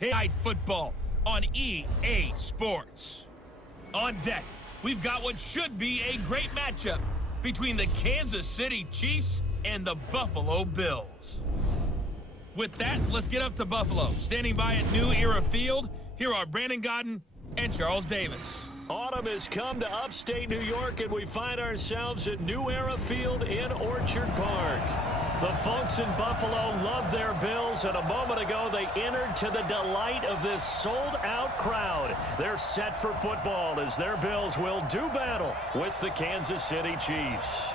Night Football on EA Sports. On deck, we've got what should be a great matchup between the Kansas City Chiefs and the Buffalo Bills. With that, let's get up to Buffalo. Standing by at New Era Field, here are Brandon Gaudin and Charles Davis. Autumn has come to upstate New York, and we find ourselves at New Era Field in Orchard Park. The folks in Buffalo love their Bills, and a moment ago they entered to the delight of this sold-out crowd. They're set for football as their Bills will do battle with the Kansas City Chiefs.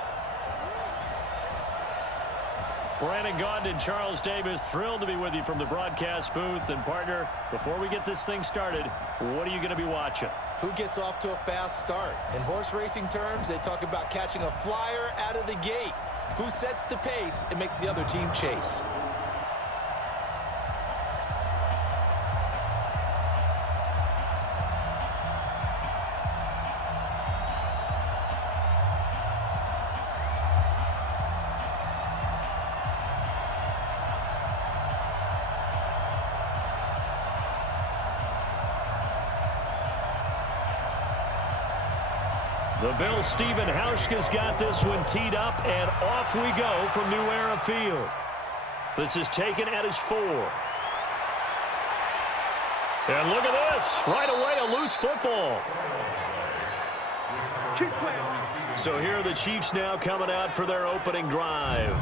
Brandon Gaudin and Charles Davis, thrilled to be with you from the broadcast booth. And partner, before we get this thing started, what are you going to be watching? Who gets off to a fast start? In horse racing terms, they talk about catching a flyer out of the gate. Who sets the pace and makes the other team chase? The Bills' Stephen Hauschka's got this one teed up, and off we go from New Era Field. This is taken at his 4. And look at this. Right away, a loose football. So here are the Chiefs now coming out for their opening drive.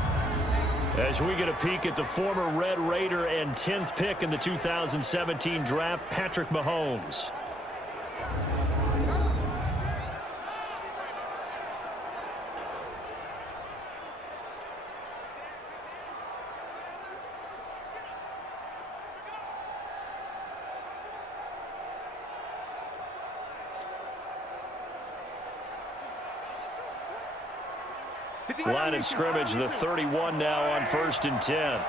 As we get a peek at the former Red Raider and 10th pick in the 2017 draft, Patrick Mahomes. Line of scrimmage, the 31 now on 1st and 10.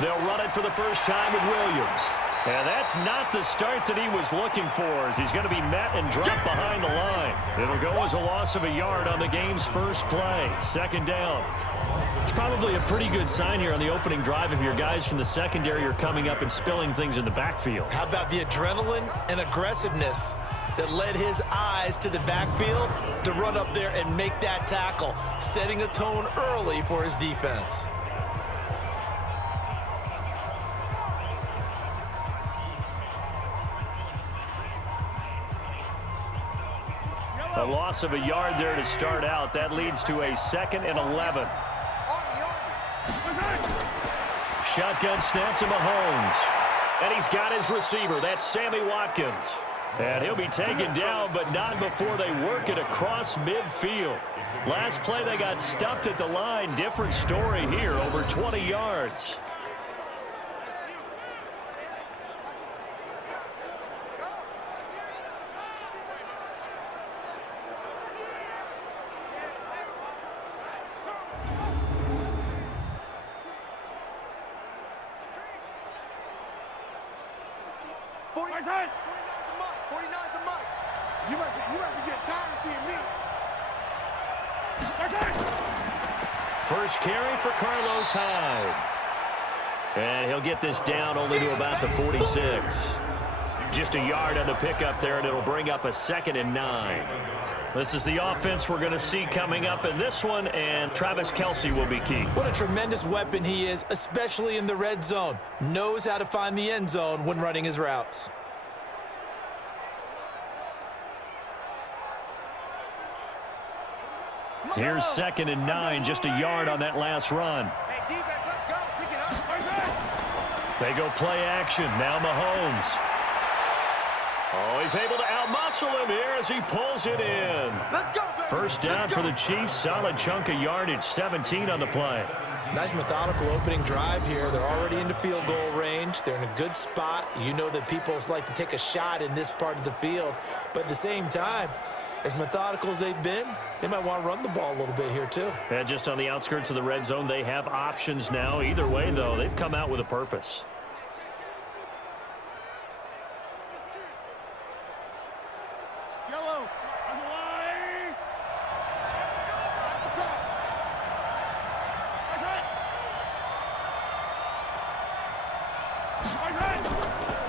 They'll run it for the first time with Williams. And that's not the start that he was looking for, as he's going to be met and dropped behind the line. It'll go as a loss of a yard on the game's first play. 2nd down. It's probably a pretty good sign here on the opening drive if your guys from the secondary are coming up and spilling things in the backfield. How about the adrenaline and aggressiveness that led his eyes to the backfield to run up there and make that tackle, setting a tone early for his defense. A loss of a yard there to start out. That leads to a 2nd and 11. Shotgun snap to Mahomes. And he's got his receiver. That's Sammy Watkins. And he'll be taken down, but not before they work it across midfield. Last play, they got stuffed at the line. Different story here, over 20 yards. You must be getting tired of seeing me. First carry for Carlos Hyde. And he'll get this down only to about the 46. Just a yard on the pickup there, and it'll bring up a 2nd and 9. This is the offense we're going to see coming up in this one, and Travis Kelce will be key. What a tremendous weapon he is, especially in the red zone. Knows how to find the end zone when running his routes. Here's 2nd and 9, just a yard on that last run. Hey, defense, let's go. Pick it up. They go play action. Now Mahomes. Oh, he's able to outmuscle him here as he pulls it in. Let's go, baby. First down for the Chiefs. Solid chunk of yardage, 17 on the play. Nice methodical opening drive here. They're already into field goal range. They're in a good spot. You know that people like to take a shot in this part of the field. But at the same time, as methodical as they've been, they might want to run the ball a little bit here too. And just on the outskirts of the red zone, they have options now. Either way, though, they've come out with a purpose.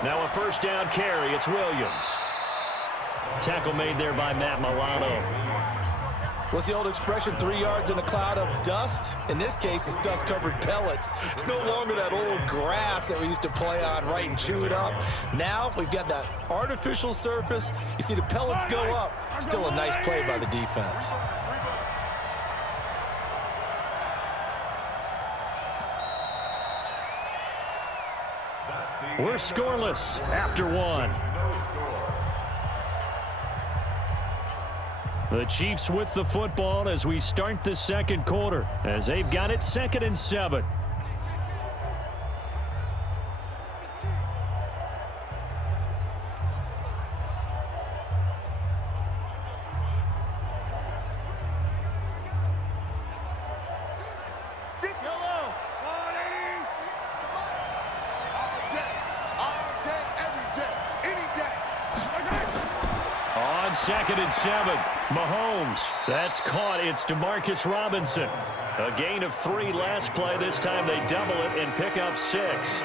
Now a first down carry. It's Williams. Tackle made there by Matt Milano. What's the old expression, 3 yards in a cloud of dust? In this case, it's dust-covered pellets. It's no longer that old grass that we used to play on, right, and chew it up. Now we've got that artificial surface. You see the pellets go up. Still a nice play by the defense. We're scoreless after one. The Chiefs with the football as we start the second quarter, as they've got it 2nd and 7. On 2nd and 7, Mahomes. That's caught. It's Demarcus Robinson. A gain of 3 last play. This time they double it and pick up 6.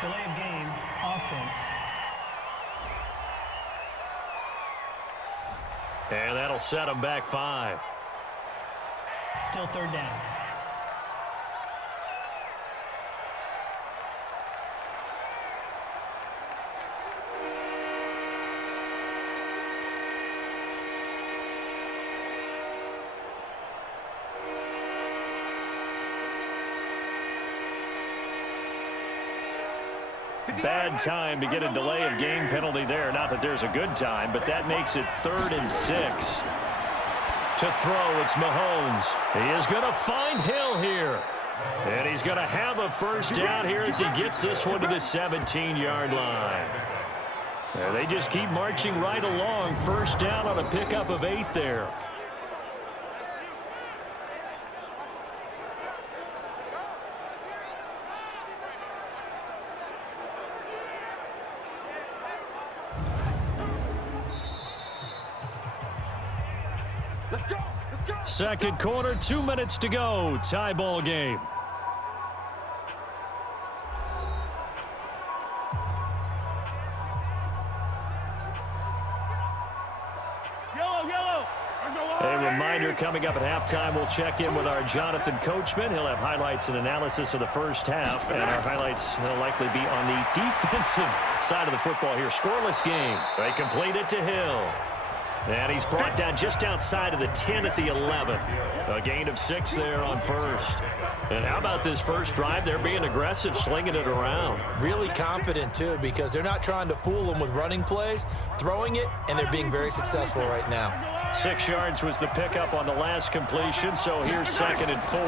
Delay of game, offense. And that'll set them back 5. Still 3rd down. Bad time to get a delay of game penalty there. Not that there's a good time, but that makes it 3rd and 6. To throw, it's Mahomes. He is going to find Hill here. And he's going to have a first down here as he gets this one to the 17-yard line. And they just keep marching right along. First down on a pickup of 8 there. Second quarter, 2 minutes to go. Tie ball game. A reminder coming up at halftime, we'll check in with our Jonathan Coachman. He'll have highlights and analysis of the first half, and our highlights will likely be on the defensive side of the football here. Scoreless game. They complete it to Hill. And he's brought down just outside of the 10 at the 11. A gain of 6 there on first. And how about this first drive? They're being aggressive, slinging it around. Really confident, too, because they're not trying to fool them with running plays, throwing it, and they're being very successful right now. 6 yards was the pickup on the last completion, so here's 2nd and 4.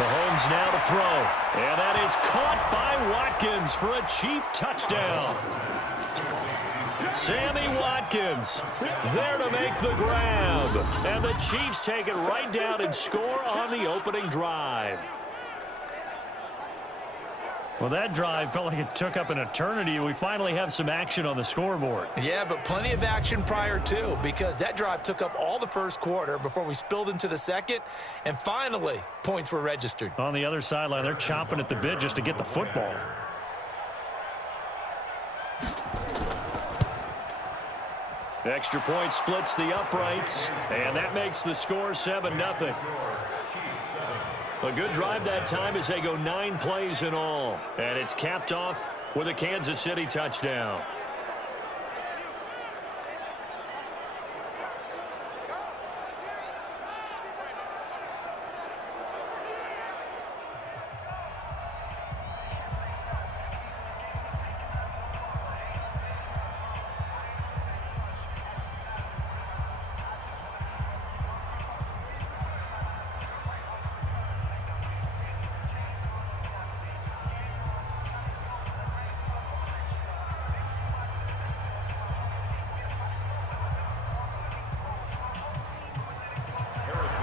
Mahomes now to throw. And that is caught by Watkins for a Chief touchdown. Sammy Watkins there to make the grab. And the Chiefs take it right down and score on the opening drive. Well, that drive felt like it took up an eternity. We finally have some action on the scoreboard. Yeah, but plenty of action prior to, because that drive took up all the first quarter before we spilled into the second, and finally, points were registered. On the other sideline, they're chomping at the bit just to get the football. The extra point splits the uprights, and that makes the score 7-0. A good drive that time as they go 9 plays in all. And it's capped off with a Kansas City touchdown.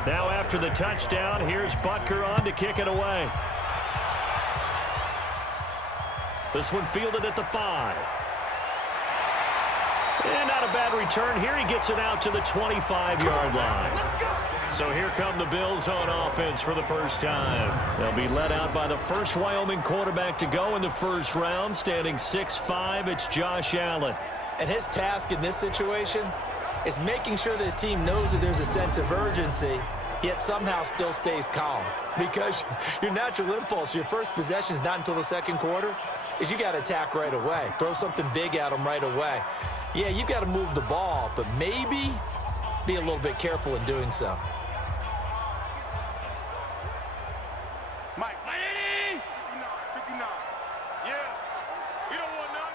Now after the touchdown, here's Butker on to kick it away. This one fielded at the 5. And not a bad return here. He gets it out to the 25-yard line. So here come the Bills on offense for the first time. They'll be led out by the first Wyoming quarterback to go in the first round. Standing 6'5", it's Josh Allen. And his task in this situation is making sure that his team knows that there's a sense of urgency, yet somehow still stays calm. Because your natural impulse, your first possession is not until the second quarter, is you got to attack right away. Throw something big at them right away. Yeah, you got to move the ball, but maybe be a little bit careful in doing so. Mike. 59. Yeah. We don't want none.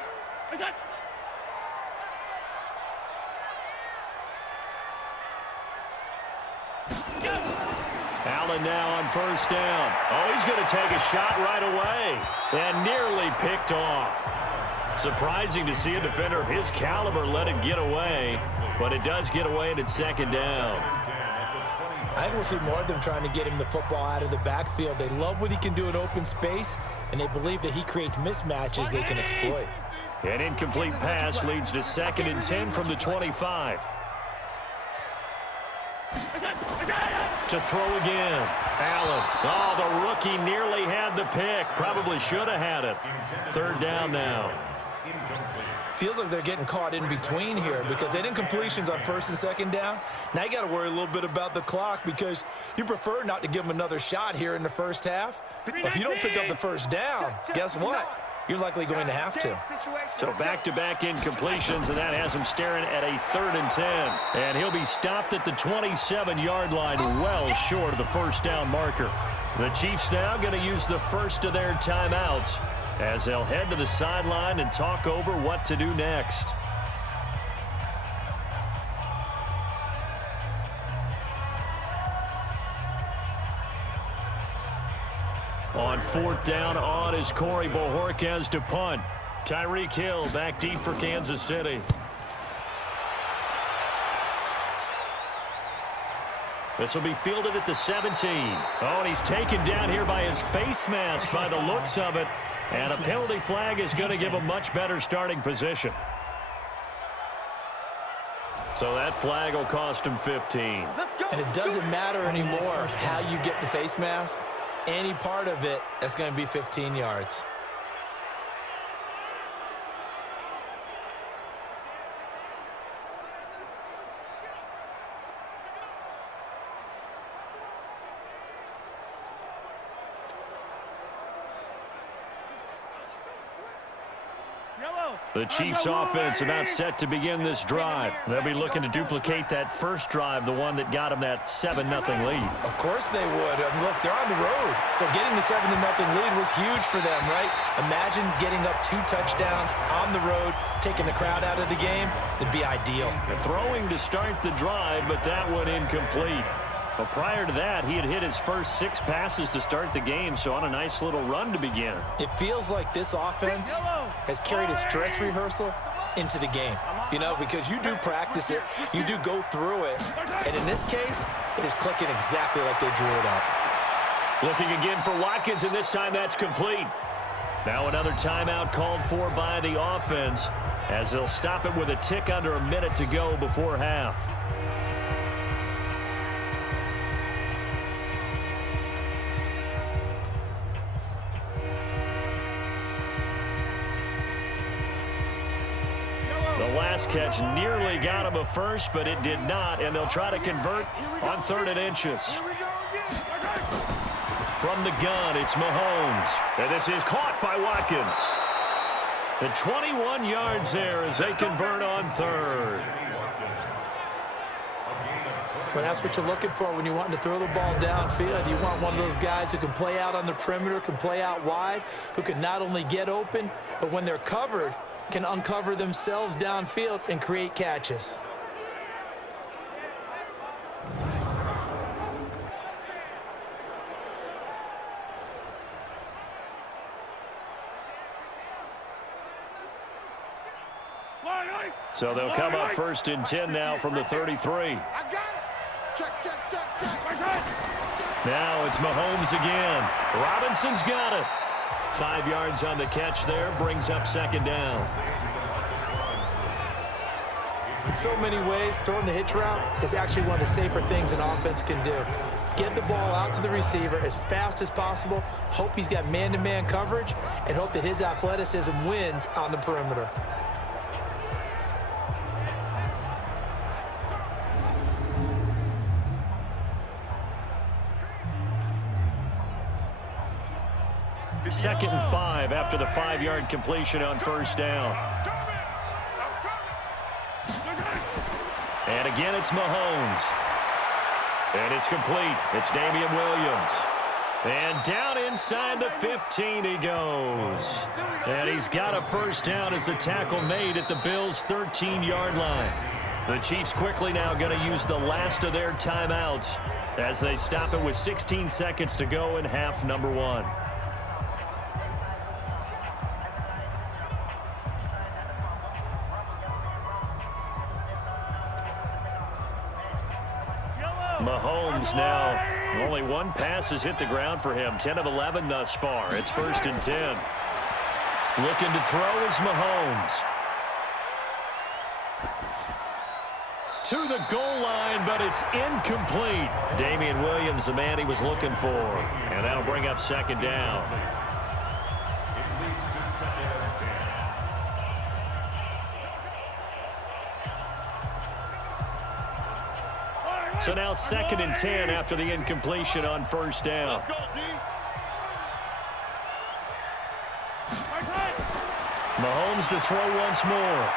Allen now on first down. Oh, he's going to take a shot right away. And nearly picked off. Surprising to see a defender of his caliber let it get away. But it does get away and it's second down. I think we'll see more of them trying to get him the football out of the backfield. They love what he can do in open space, and they believe that he creates mismatches they can exploit. An incomplete pass leads to 2nd and 10 from the 25. To throw again. Allen. Oh, the rookie nearly had the pick. Probably should have had it. 3rd down now. Feels like they're getting caught in between here because they didn't completions on 1st and 2nd down. Now you got to worry a little bit about the clock because you prefer not to give them another shot here in the first half. But if you don't pick up the first down, guess what? You're likely going to have to. So back-to-back incompletions, and that has him staring at a 3rd and 10. And he'll be stopped at the 27-yard line, well short of the first down marker. The Chiefs now going to use the first of their timeouts as they'll head to the sideline and talk over what to do next. On 4th down, on is Corey Bojorquez to punt. Tyreek Hill back deep for Kansas City. This will be fielded at the 17. Oh, and he's taken down here by his face mask by the looks of it. And a penalty flag is going to give a much better starting position. So that flag will cost him 15. And it doesn't matter anymore how you get the face mask. Any part of it, that's going to be 15 yards. The Chiefs offense about set to begin this drive. They'll be looking to duplicate that first drive, the one that got them that 7-0 lead. Of course they would. I mean, look, they're on the road. So getting the 7-0 lead was huge for them, right? Imagine getting up 2 touchdowns on the road, taking the crowd out of the game. It'd be ideal. Throwing to start the drive, but that one incomplete. But prior to that, he had hit his first 6 passes to start the game, so on a nice little run to begin. It feels like this offense has carried its dress rehearsal into the game. You know, because you do practice it, you do go through it, and in this case, it is clicking exactly like they drew it up. Looking again for Watkins, and this time that's complete. Now another timeout called for by the offense, as they'll stop it with a tick under a minute to go before half. The last catch nearly got him a first, but it did not, and they'll try to convert on 3rd and inches. From the gun, it's Mahomes, and this is caught by Watkins. The 21 yards there as they convert on 3rd. Well, that's what you're looking for when you're wanting to throw the ball downfield. You want one of those guys who can play out on the perimeter, can play out wide, who can not only get open, but when they're covered, can uncover themselves downfield and create catches. So they'll come up 1st and 10 now from the 33. Now it's Mahomes again. Robinson's got it. 5 yards on the catch there, brings up second down. In so many ways, throwing the hitch route is actually one of the safer things an offense can do. Get the ball out to the receiver as fast as possible, hope he's got man-to-man coverage, and hope that his athleticism wins on the perimeter. Second and 5 after the 5-yard completion on first down. And again, it's Mahomes. And it's complete. It's Damian Williams. And down inside the 15 he goes. And he's got a first down as the tackle made at the Bills' 13-yard line. The Chiefs quickly now going to use the last of their timeouts as they stop it with 16 seconds to go in half number 1. Mahomes now, only one pass has hit the ground for him. 10 of 11 thus far. It's 1st and 10. Looking to throw is Mahomes. To the goal line, but it's incomplete. Damian Williams, the man he was looking for. And that'll bring up second down. So now 2nd and 10 after the incompletion on first down. Mahomes to throw once more.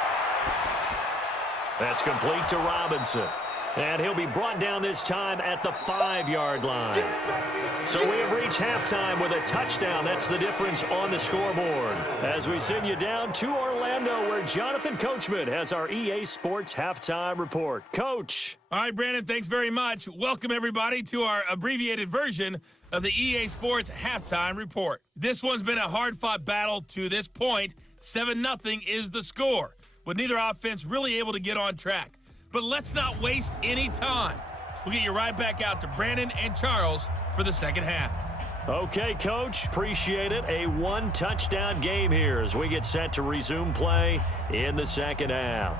That's complete to Robinson. And he'll be brought down this time at the 5-yard line. So we have reached halftime with a touchdown. That's the difference on the scoreboard. As we send you down to Orlando, where Jonathan Coachman has our EA Sports Halftime Report. Coach. All right, Brandon, thanks very much. Welcome, everybody, to our abbreviated version of the EA Sports Halftime Report. This one's been a hard-fought battle to this point. 7-0 is the score, with neither offense really able to get on track. But let's not waste any time. We'll get you right back out to Brandon and Charles for the second half. Okay, Coach. Appreciate it. A one-touchdown game here as we get set to resume play in the second half.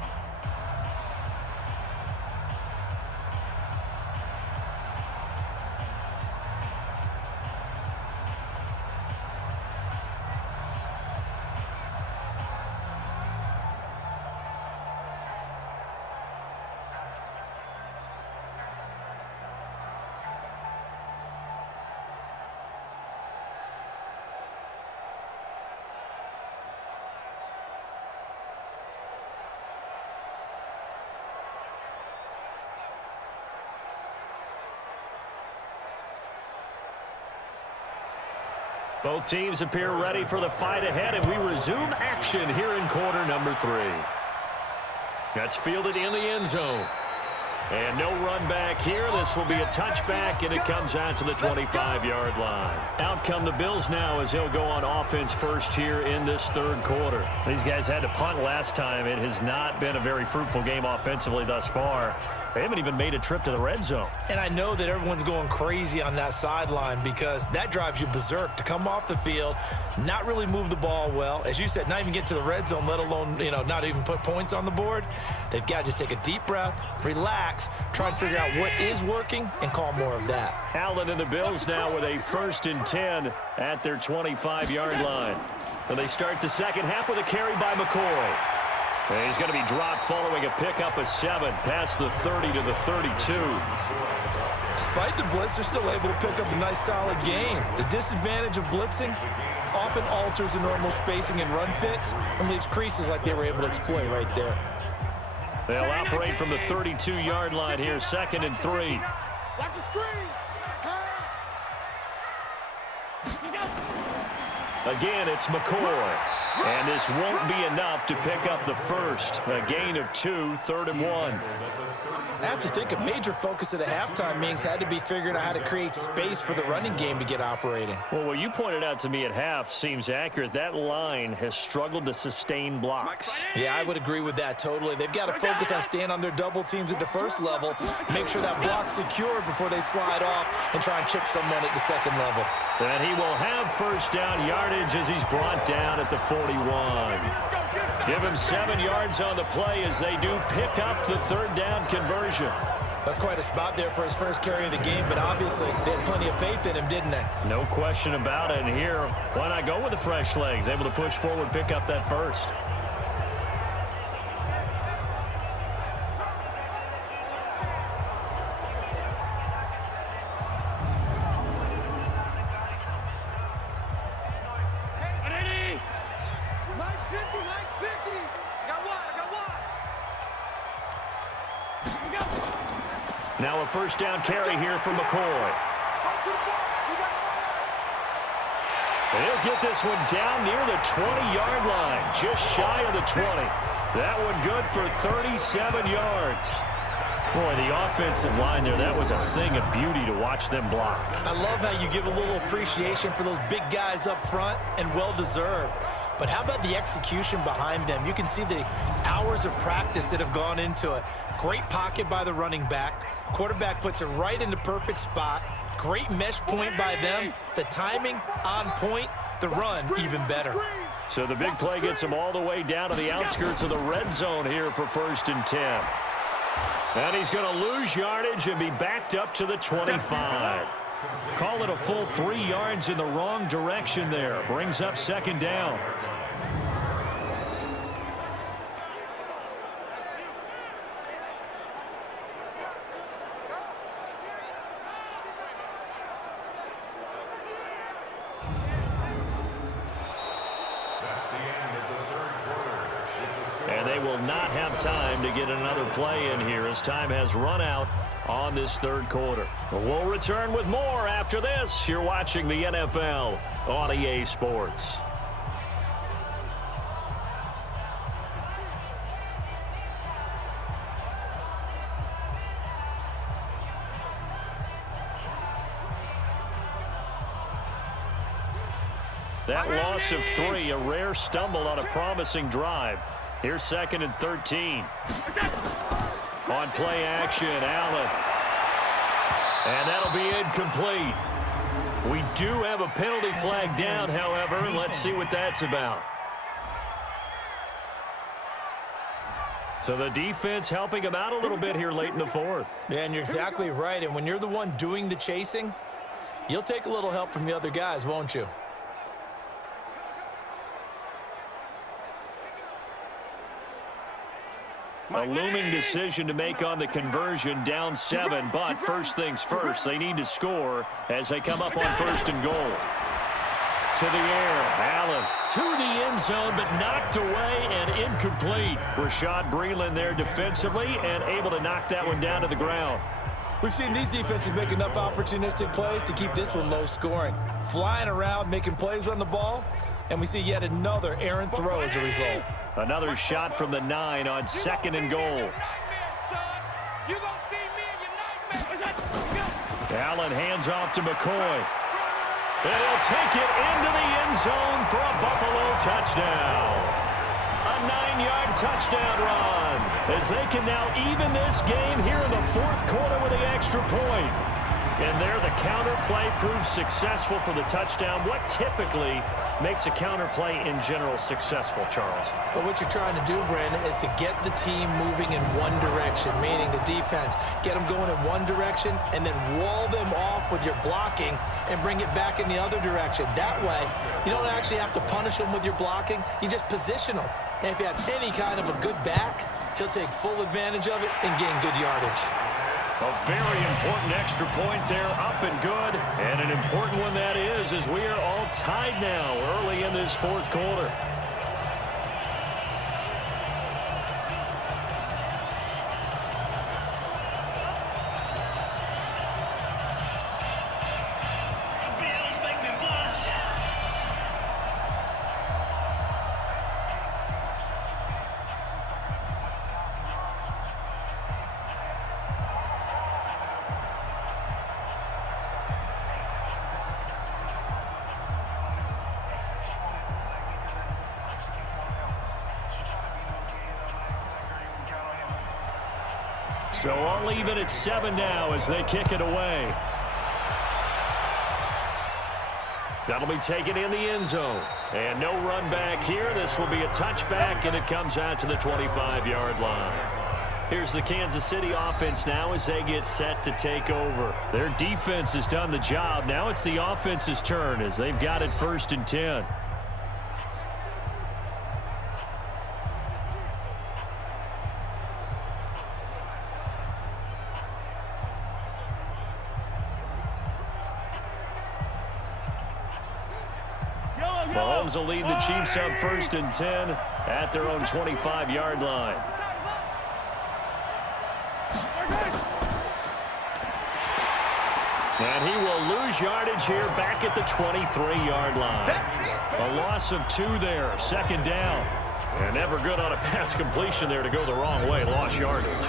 Both teams appear ready for the fight ahead, and we resume action here in quarter number 3. That's fielded in the end zone. And no run back here. This will be a touchback, and it comes out to the 25-yard line. Out come the Bills now as they'll go on offense first here in this third quarter. These guys had to punt last time. It has not been a very fruitful game offensively thus far. They haven't even made a trip to the red zone. And I know that everyone's going crazy on that sideline because that drives you berserk to come off the field, not really move the ball well. As you said, not even get to the red zone, let alone, not even put points on the board. They've got to just take a deep breath, relax, try and figure out what is working, and call more of that. Allen and the Bills now with a 1st and 10 at their 25-yard line. And they start the second half with a carry by McCoy. And he's going to be dropped following a pickup of 7 past the 30 to the 32. Despite the blitz, they're still able to pick up a nice solid gain. The disadvantage of blitzing often alters the normal spacing and run fits and leaves creases like they were able to exploit right there. They'll operate from the 32-yard line here, 2nd and 3. Watch the screen. Pass. Again, it's McCoy. And this won't be enough to pick up the first. A gain of 2, 3rd and 1. I have to think a major focus of the halftime meetings had to be figuring out how to create space for the running game to get operating. Well, what you pointed out to me at half seems accurate. That line has struggled to sustain blocks. Yeah, I would agree with that totally. They've got to focus on staying on their double teams at the first level, make sure that block's secure before they slide off and try and chip someone at the second level. And he will have first down yardage as he's brought down at the 41. Give him 7 yards on the play as they do pick up the third down conversion. That's quite a spot there for his first carry of the game, but obviously they had plenty of faith in him, didn't they? No question about it. And here, why not go with the fresh legs? Able to push forward, pick up that first. Now a first down carry here for McCoy. And he'll get this one down near the 20-yard line, just shy of the 20. That one good for 37 yards. Boy, the offensive line there, that was a thing of beauty to watch them block. I love how you give a little appreciation for those big guys up front, and well-deserved. But how about the execution behind them? You can see the hours of practice that have gone into it. Great pocket by the running back. Quarterback puts it right in the perfect spot. Great mesh point by them. The timing on point. The run even better. So the big play gets them all the way down to the outskirts of the red zone here for 1st and 10. And he's going to lose yardage and be backed up to the 25. Call it a full 3 yards in the wrong direction there. Brings up 2nd down. And they will not have time to get another play in here as time has run out on this third quarter. We'll return with more after this. You're watching the NFL on EA Sports. That loss of 3, a rare stumble on a promising drive. Here's 2nd and 13. On play action, Allen. And that'll be incomplete. We do have a penalty flag down, however. Let's see what that's about. So the defense helping him out a little bit here late in the 4th. Yeah, and you're exactly right. And when you're the one doing the chasing, you'll take a little help from the other guys, won't you? A looming decision to make on the conversion, down 7, but first things first, they need to score as they come up on 1st and goal. To the air, Allen to the end zone, but knocked away and incomplete. Rashad Breeland there defensively and able to knock that one down to the ground. We've seen these defenses make enough opportunistic plays to keep this one low scoring. Flying around, making plays on the ball, and we see yet another errant throw as a result. Another shot from the 9 on 2nd and goal. Allen hands off to McCoy. And he'll take it into the end zone for a Buffalo touchdown. A 9-yard touchdown run as they can now even this game here in the 4th quarter with the extra point. And there the counter play proves successful for the touchdown. What typically makes a counter play in general successful, Charles? But what you're trying to do, Brandon, is to get the team moving in one direction, meaning the defense. Get them going in one direction and then wall them off with your blocking and bring it back in the other direction. That way, you don't actually have to punish them with your blocking. You just position them. And if you have any kind of a good back, he'll take full advantage of it and gain good yardage. A very important extra point there, up and good. And an important one that is, as we are all tied now early in this 4th quarter. So all even at 7 now as they kick it away. That'll be taken in the end zone. And no run back here. This will be a touchback, and it comes out to the 25-yard line. Here's the Kansas City offense now as they get set to take over. Their defense has done the job. Now it's the offense's turn as they've got it 1st and 10. Mahomes will lead the Chiefs up 1st and 10 at their own 25-yard line. And he will lose yardage here back at the 23-yard line. A loss of 2 there, 2nd down. And never good on a pass completion there to go the wrong way, lost yardage.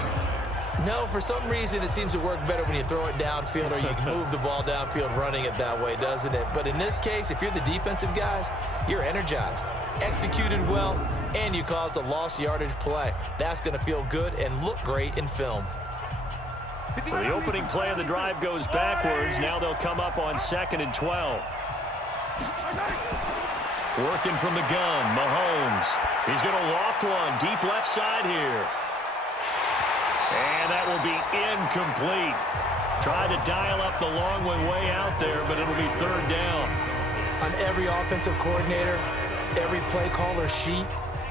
No, for some reason it seems to work better when you throw it downfield or you can move the ball downfield running it that way, doesn't it? But in this case, if you're the defensive guys, you're energized, executed well, and you caused a lost yardage play. That's going to feel good and look great in film. So the opening play of the drive goes backwards. Now they'll come up on 2nd and 12. Working from the gun, Mahomes. He's going to loft one deep left side here. And that will be incomplete. Tried to dial up the long one way out there, but it'll be 3rd down. On every offensive coordinator, every play caller sheet,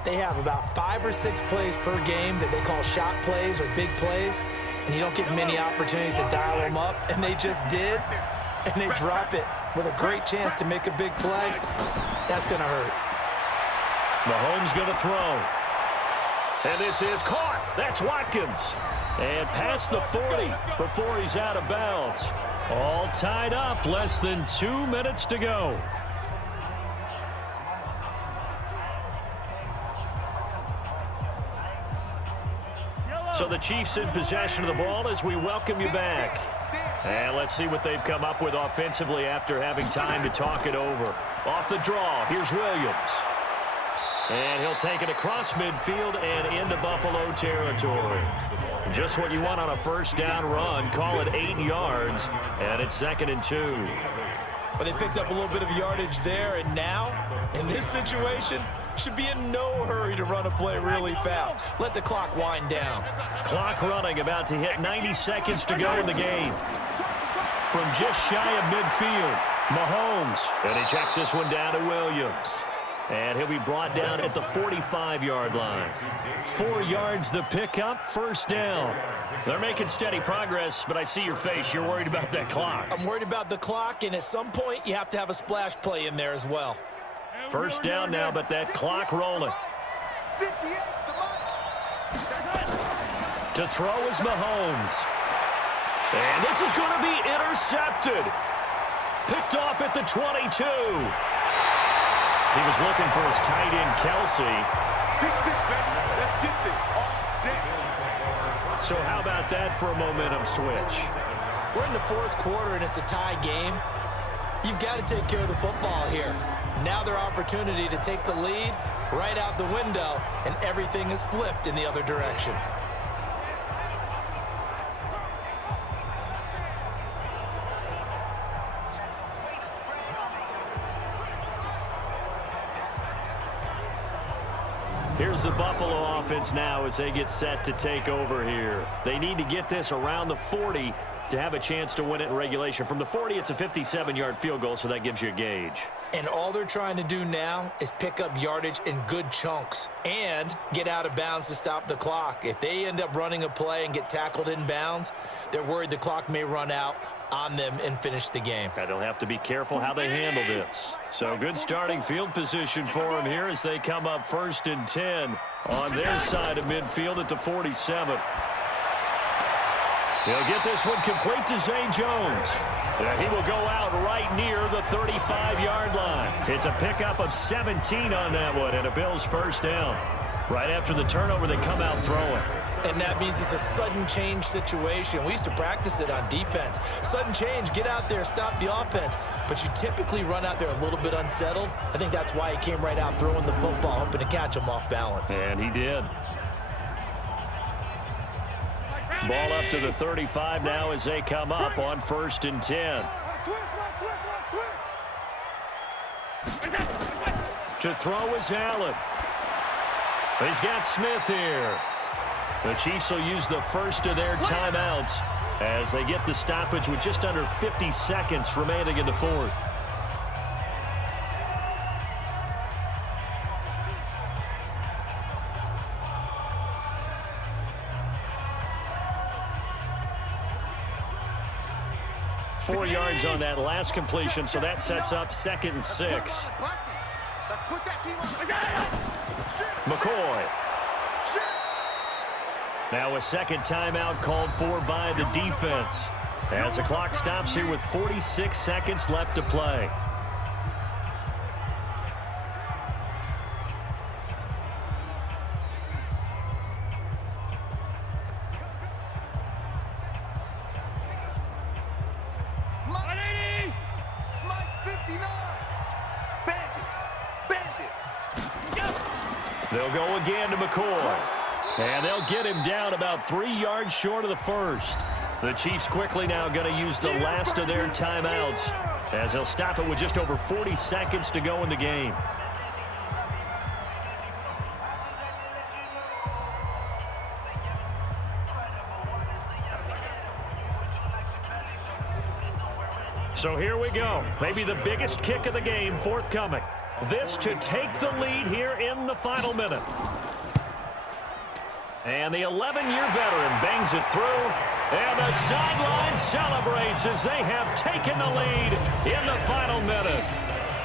they have about 5 or 6 plays per game that they call shot plays or big plays, and you don't get many opportunities to dial them up, and they just did, and they drop it with a great chance to make a big play. That's going to hurt. Mahomes going to throw. And this is caught. That's Watkins. And past the 40 before he's out of bounds. All tied up. Less than 2 minutes to go. So the Chiefs in possession of the ball as we welcome you back. And let's see what they've come up with offensively after having time to talk it over. Off the draw, here's Williams. And he'll take it across midfield and into Buffalo territory. Just what you want on a 1st down run. Call it 8 yards, and it's 2nd and 2. But they picked up a little bit of yardage there, and now, in this situation, should be in no hurry to run a play really fast. Let the clock wind down. Clock running, about to hit 90 seconds to go in the game. From just shy of midfield, Mahomes. And he checks this one down to Williams. And he'll be brought down at the 45-yard line. 4 yards the pickup, 1st down. They're making steady progress, but I see your face. You're worried about that clock. I'm worried about the clock, and at some point, you have to have a splash play in there as well. 1st down now, but that clock rolling. To throw is Mahomes. And this is going to be intercepted. Picked off at the 22. He was looking for his tight end, Kelsey. Pick 6, baby. Let's get this all day. So how about that for a momentum switch? We're in the 4th quarter, and it's a tie game. You've got to take care of the football here. Now their opportunity to take the lead right out the window, and everything is flipped in the other direction. Here's the Buffalo offense now as they get set to take over here. They need to get this around the 40 to have a chance to win it in regulation. From the 40, it's a 57-yard field goal, so that gives you a gauge. And all they're trying to do now is pick up yardage in good chunks and get out of bounds to stop the clock. If they end up running a play and get tackled in bounds, they're worried the clock may run out on them and finish the game. And they'll have to be careful how they handle this. So good starting field position for them here as they come up 1st and 10 on their side of midfield at the 47. He'll get this one complete to Zay Jones. And he will go out right near the 35-yard line. It's a pickup of 17 on that one and a Bills 1st down. Right after the turnover, they come out throwing. And that means it's a sudden change situation. We used to practice it on defense. Sudden change, get out there, stop the offense. But you typically run out there a little bit unsettled. I think that's why he came right out throwing the football, hoping to catch him off balance. And he did. Ball up to the 35 now as they come up on 1st and 10. To throw is Allen. He's got Smith here. The Chiefs will use the first of their timeouts as they get the stoppage with just under 50 seconds remaining in the fourth. Four yards on that last completion, so that sets up 2nd and 6. McCoy. Now a second timeout called for by the defense as the clock stops here with 46 seconds left to play. They'll go again to McCoy. And they'll get him down about 3 yards short of the first. The Chiefs quickly now going to use the last of their timeouts as they'll stop it with just over 40 seconds to go in the game. So here we go. Maybe the biggest kick of the game forthcoming. This to take the lead here in the final minute. And the 11-year veteran bangs it through. And the sideline celebrates as they have taken the lead in the final minute.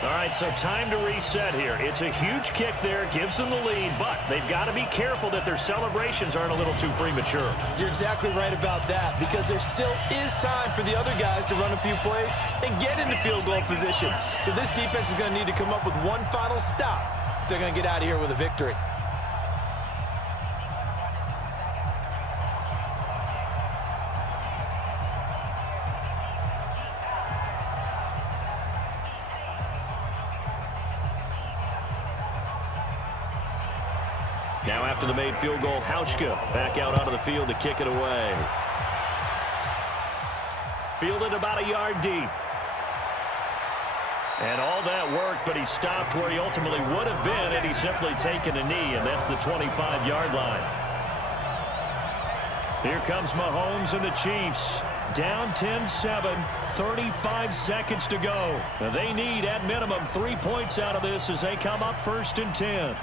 All right, so time to reset here. It's a huge kick there, gives them the lead, but they've got to be careful that their celebrations aren't a little too premature. You're exactly right about that because there still is time for the other guys to run a few plays and get into field goal position. So this defense is going to need to come up with one final stop if they're going to get out of here with a victory. Now after the made field goal, Hauschka back out onto the field to kick it away. Fielded about a yard deep. And all that work, but he stopped where he ultimately would have been had he simply taken a knee, and that's the 25-yard line. Here comes Mahomes and the Chiefs. Down 10-7, 35 seconds to go. Now they need, at minimum, 3 points out of this as they come up 1st and 10.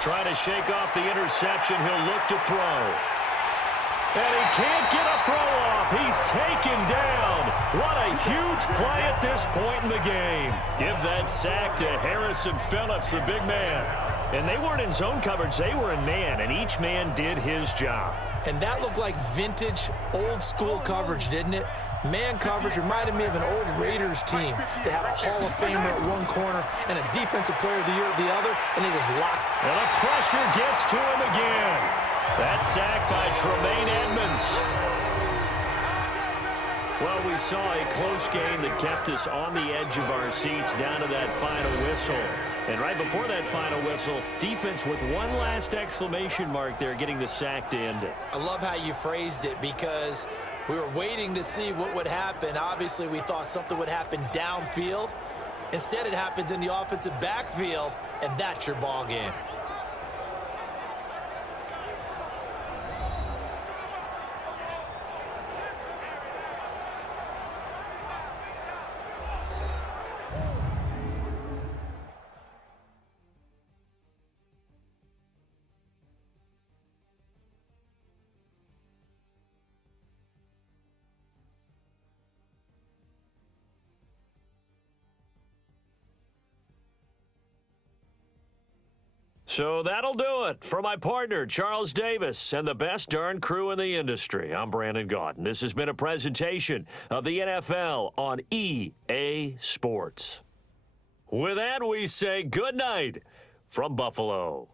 Trying to shake off the interception. He'll look to throw. And he can't get a throw off. He's taken down. What a huge play at this point in the game. Give that sack to Harrison Phillips, the big man. And they weren't in zone coverage. They were in man, and each man did his job. And that looked like vintage, old-school coverage, didn't it? Man coverage reminded me of an old Raiders team that had a Hall of Famer at one corner and a Defensive Player of the Year at the other, and they just locked. And the pressure gets to him again. That sack by Tremaine Edmonds. Well, we saw a close game that kept us on the edge of our seats down to that final whistle. And right before that final whistle, defense with one last exclamation mark there, getting the sack to end it. I love how you phrased it because we were waiting to see what would happen. Obviously, we thought something would happen downfield. Instead, it happens in the offensive backfield, and that's your ball game. So that'll do it for my partner, Charles Davis, and the best darn crew in the industry. I'm Brandon Gaudin. This has been a presentation of the NFL on EA Sports. With that, we say good night from Buffalo.